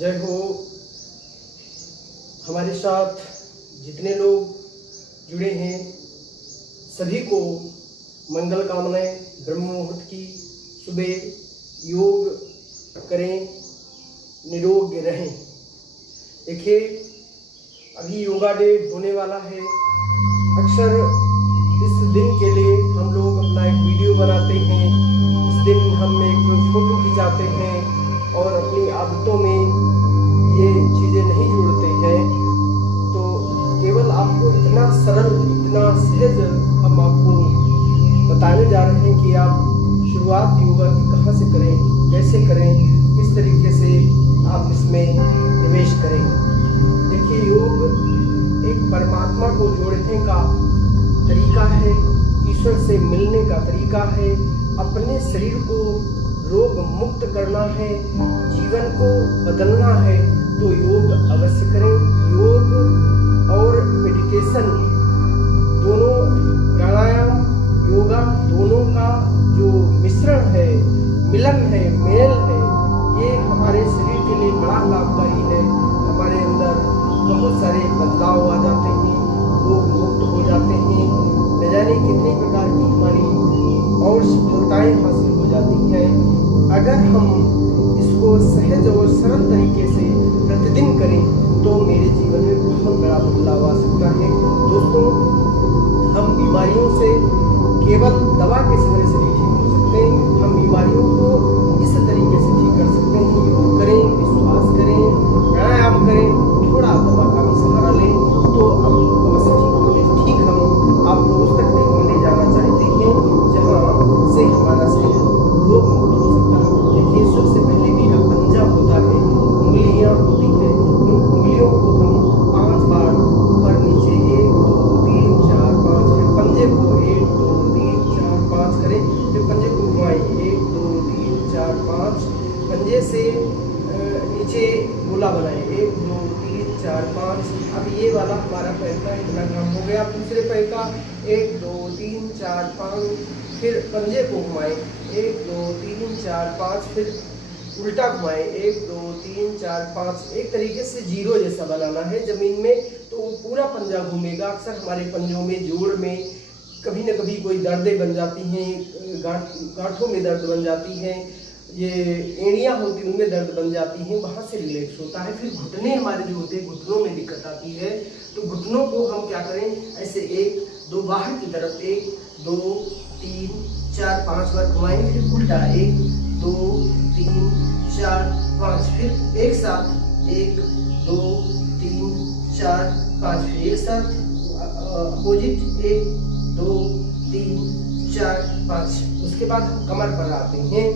जय हो। हमारे साथ जितने लोग जुड़े हैं सभी को मंगल कामनाएं। ब्रह्म मुहूर्त की सुबह योग करें, निरोग रहें। देखिए, अभी योगा डे होने वाला है। अक्सर इस दिन के लिए हम लोग अपना एक वीडियो बनाते हैं। इस दिन हम एक फोटो खिंचाते हैं और अपनी आदतों में ये चीज़ें नहीं जोड़ते हैं। तो केवल आपको इतना सरल, इतना सहज हम आपको बताने जा रहे हैं कि आप शुरुआत योगा की कहाँ से करें, कैसे करें, किस तरीके से आप इसमें निवेश करें। देखिए, योग एक परमात्मा को जोड़ने का तरीका है, ईश्वर से मिलने का तरीका है, अपने शरीर को रोग मुक्त करना है, जीवन को बदलना है। तो योग अवश्य करें। योग और मेडिटेशन दोनों, प्राणायाम, योगा दोनों का जो मिश्रण है, मिलन है, मेल है, ये हमारे शरीर के लिए बड़ा लाभकारी है। हमारे अंदर बहुत सारे बदलाव आ जाते हैं, रोग मुक्त हो जाते हैं, न जाने कितनी प्रकार की हमारी और सफलताएं हासिल हो जाती हैं अगर हम इसको सहज और सरल तरीके से प्रतिदिन करें। तो मेरे जीवन में बहुत बड़ा बदलाव आ सकता है। दोस्तों, हम बीमारियों से केवल दवा के सहारे से नहीं ठीक हो सकते। हम बीमारियों को इस तरीके से ठीक कर सकते हैं। योग करें, विश्वास करें, प्राणायाम करें, थोड़ा दवा का भी सहारा लें तो हम अवश्य ठीक होंगे। ठीक, हम आपको उस तकनीक में ले जाना चाहते हैं जहाँ से हमारा शरीर रोग मुक्त हो सकता है। देखिए, सबसे पहले मेरा पंजा होता है, उंगलियां होती हैं। उन उंगलियों को हम 5 बार ऊपर नीचे 1 2 3 4 5, फिर पंजे को 1 2 3 4 5 करें, फिर पंजे को घुमाएं 1 2 3 4 5, पंजे से नीचे गोला बनाएं 1 2 3 4 5। अब ये वाला हमारा पैर का इतना काम हो गया। दूसरे पैर का 1 2 3 4 5, फिर पंजे को घुमाएं 1 2 3 4 5, फिर उल्टा घुमाएं 1 2 3 4 5। एक तरीके से जीरो जैसा बनाना है जमीन में, तो वो पूरा पंजा घूमेगा। अक्सर हमारे पंजों में, जोड़ में कभी न कभी कोई दर्दें बन जाती हैं, गांठों में दर्द बन जाती हैं, ये एड़ियाँ होती हैं उनमें दर्द बन जाती हैं, वहाँ से रिलैक्स होता है। फिर घुटने हमारे जो होते हैं, घुटनों में दिक्कत आती है, तो घुटनों को हम क्या करें, ऐसे 1 2 बाहर की तरफ 1 2 3 4 5 बार घुमाएंगे, फिर उल्टा 1 2 3 4 5, फिर एक साथ 1 2 3 4 5, फिर एक साथ अपोजिट 1 2 3 4 5। उसके बाद हम कमर पर आते हैं।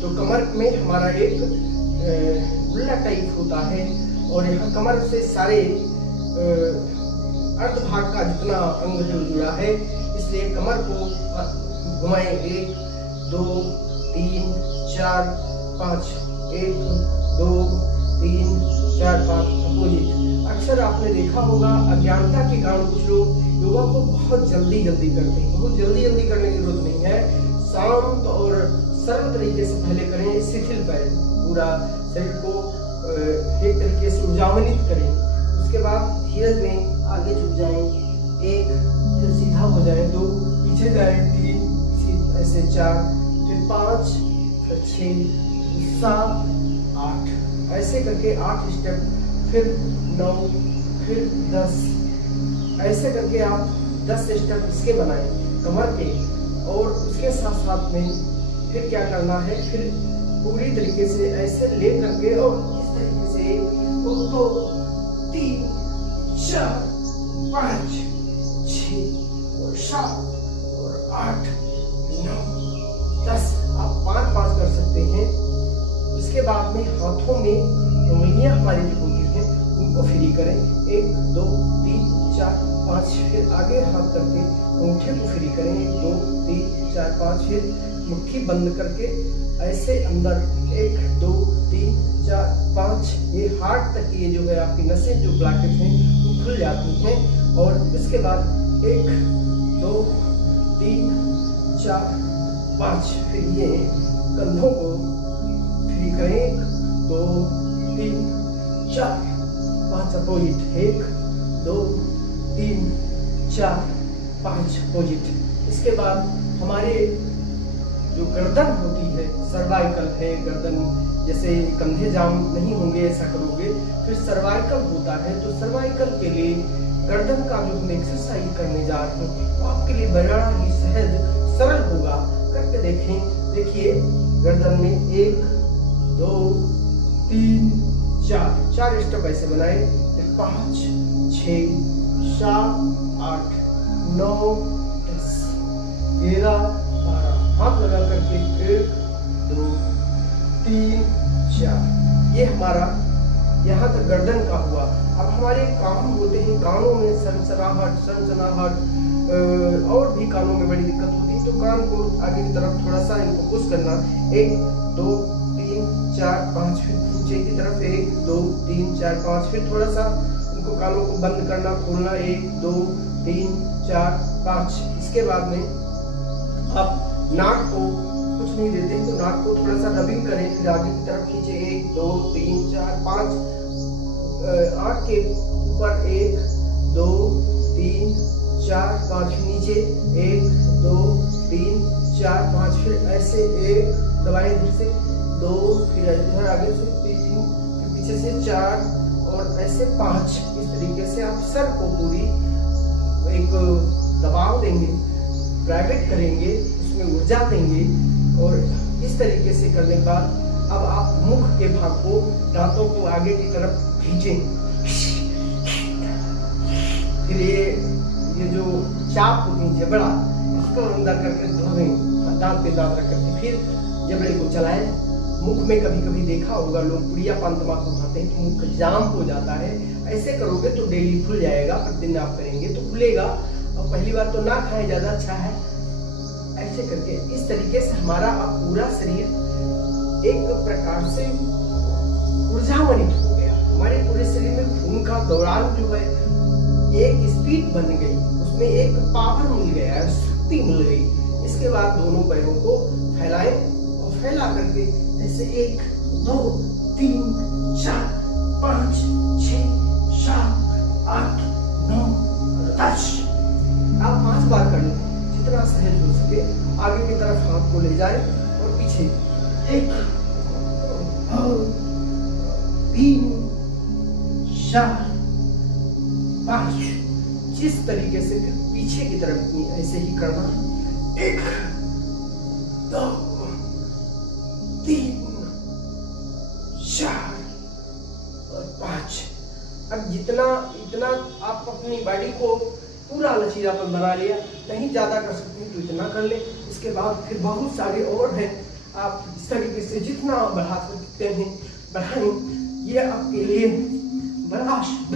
तो कमर में हमारा एक गुल्ला टाइप होता है और यहाँ कमर से सारे अर्ध भाग का जितना अंग है जुड़ा है, इसलिए कमर को घुमाएं 1 2 3 4 5, 1 2 3 4 5 अपोजिट। अक्सर आपने देखा होगा, अज्ञानता के कारण कुछ लोग योगा को बहुत जल्दी करते हैं। बहुत जल्दी करने की जरूरत नहीं है। शांत और सरल तरीके से पहले करें। शिथिल पैर, पूरा शरीर को एक तरीके से ऊर्जान्वित करें। उसके बाद धीरज में आगे झुक जाएं 1, फिर सीधा हो जाए 2, पीछे जाए 3, ऐसे 4, फिर 5, फिर 6, 7 8, ऐसे करके 8 स्टेप, फिर 9, फिर 10, ऐसे करके आप 10 स्टेप इसके बनाएं कमर के। और उसके साथ में फिर क्या करना है, फिर पूरी तरीके से ऐसे ले करके और इस तरीके से 1 2 3 4 5 6 और 7 और 8 9 10, आप 5 कर सकते हैं। उसके बाद में हाथों में उंगलियां हमारी जो होती हैं उनको फ्री करें 1 2 3 4 5, फिर आगे हाथ करके अंगूठे को फ्री करें 1 2 3 4 5, फिर मुट्ठी बंद करके ऐसे अंदर 1 2 3 4 5, ये हार्ट तक ये जो है आपकी नसें जो ब्लॉकेज हैं वो खुल जाती हैं। और इसके बाद 1 2 3 4 5, फिर ये कंधों को फ्री करें 1 2 अपोजिट, 1 2 3 4 5 अपोजिट। इसके बाद हमारे जो गर्दन होती है, सर्वाइकल है गर्दन, जैसे कंधे जाम नहीं होंगे ऐसा करोगे। फिर सर्वाइकल होता है, तो सर्वाइकल के लिए गर्दन का जो हम एक्सरसाइज करने जा रहे हैं तो आपके लिए बड़ा ही सहज सरल होगा। करके देखें। देखिए गर्दन में 1 2 3 4 स्टेप ऐसे बनाए, फिर 5 6 7 8 9 10 11 12, हाथ लगा करके 1 2 3 4। ये हमारा यहाँ तक गर्दन का हुआ। अब हमारे कान होते हैं, कानों में सनसनाहट और भी कानों में बड़ी दिक्कत होती है, तो कान को आगे की तरफ थोड़ा सा इनको पुश करना। 1 2 3 4 5, फिर नीचे की तरफ 1 2 3 4 5, फिर थोड़ा सा इनको कानों को बंद करना, खोलना 1 2 3 4 5। इसके बाद में आप नाक को कुछ नहीं देते हैं, तो नाक को थोड़ा सा रबिंग करें, फिर आगे की तरफ खींचे 1 2 3 4 5। आँख के ऊपर 1 2 3 4 5, नीचे 1 2 3 4 5, फिर ऐसे 1 दबाएं इधर से 2, फिर इधर आगे से 3, फिर पीछे से 4 और ऐसे 5। इस तरीके से आप सर को पूरी एक दबाव देंगे, प्राइवेट करेंगे, उसमें ऊर्जा देंगे। और इस तरीके से करने के बाद अब आप मुख के भाग को, दांतों को आगे की तरफ खींचें। फिर ये जो चाप होती है जबड़ा, इसको अंदर करके धोएं, दांत पे दांत रख करके, फिर जबड़े को चलाएं। मुख में कभी कभी देखा होगा लोग पुड़िया पान तंबाकू खाते हैं तो मुख जाम हो जाता है। ऐसे करोगे तो डेली खुल जाएगा, प्रतिदिन आप करेंगे तो खुलेगा। और पहली बार तो ना खाएं, ज्यादा अच्छा है। ऐसे करके इस तरीके से हमारा अब पूरा शरीर एक प्रकार से ऊर्जावान्वित हो गया। हमारे पूरे शरीर में खून का दौरान जो है एक स्पीड बन गई, उसमें एक पावर मिल गया, शक्ति मिल गई। इसके बाद दोनों पैरों को फैलाएं और फैला करके ऐसे 1 2 3 4 5 6 7 8 9 10। आप 5 बार कर लें, जितना सहज हो सके। आगे की तरफ हाथ को ले जाए और पीछे 1 2 3 4 5। जिस तरीके से फिर पीछे की तरफ ऐसे ही करना। 1 2 3 4 और 5। अब जितना इतना आप अपनी बॉडी को पूरा लचीलापन बना लिया, नहीं ज्यादा कर सकते हैं तो इतना कर ले। इसके बाद फिर बहुत सारे और हैं, आप इस तरीके से जितना बढ़ा सकते हैं बढ़ाएं। ये आपके लिए बड़ा शुद्ध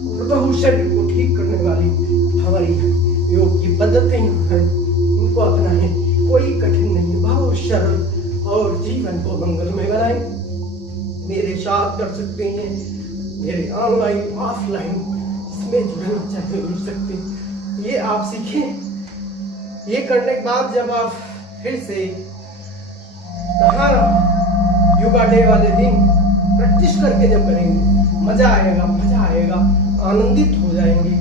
और बहुत शरीर को ठीक करने वाली हमारी योग की पद्धति है। इनको अपनाएं, कोई कठिन नहीं, बहुत सरल और जीवन को मंगलमय बनाएं। मेरे साथ कर सकते हैं, मेरे ऑनलाइन ऑफलाइन इसमें जुड़ना चाहे जुड़ सकते हैं। ये आप सीखें। ये करने के बाद जब आप फिर से कहाँ योगा डे वाले दिन प्रैक्टिस करके जब करेंगे मजा आएगा, मजा आएगा, आनंदित हो जाएंगे।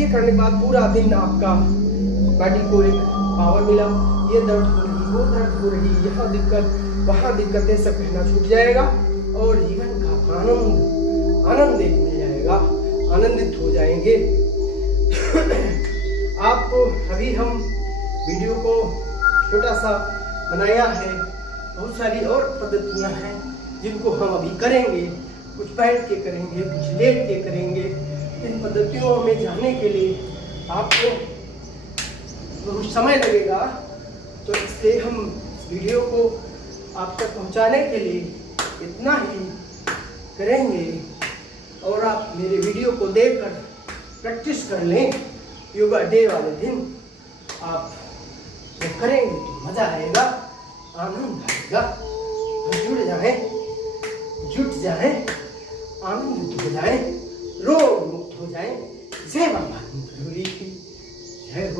ये करने के बाद पूरा दिन आपका बॉडी को एक पावर मिला। ये दर्द हो रही, वो दर्द हो रही, यहाँ दिक्कत वहाँ दिक्कतें सब कहना छूट जाएगा और जीवन का आनंद एक मिल जाएगा, आनंदित हो जाएंगे। आपको अभी हम वीडियो को छोटा सा बनाया है, बहुत सारी और पद्धतियां हैं जिनको हम अभी करेंगे। कुछ बैठ के करेंगे, कुछ लेट के करेंगे। इन पद्धतियों में जाने के लिए आपको बहुत समय लगेगा, तो इसलिए हम इस वीडियो को आप तक पहुंचाने के लिए इतना ही करेंगे। और आप मेरे वीडियो को देखकर प्रैक्टिस कर लें। योगा डे वाले दिन आप जब करेंगे तो मजा आएगा, आनंद आएगा। जुड़ जाएं, जुट जाएं, आनंदित हो जाएं, रोग मुक्त हो जाएं। जय बाबा की जय हो।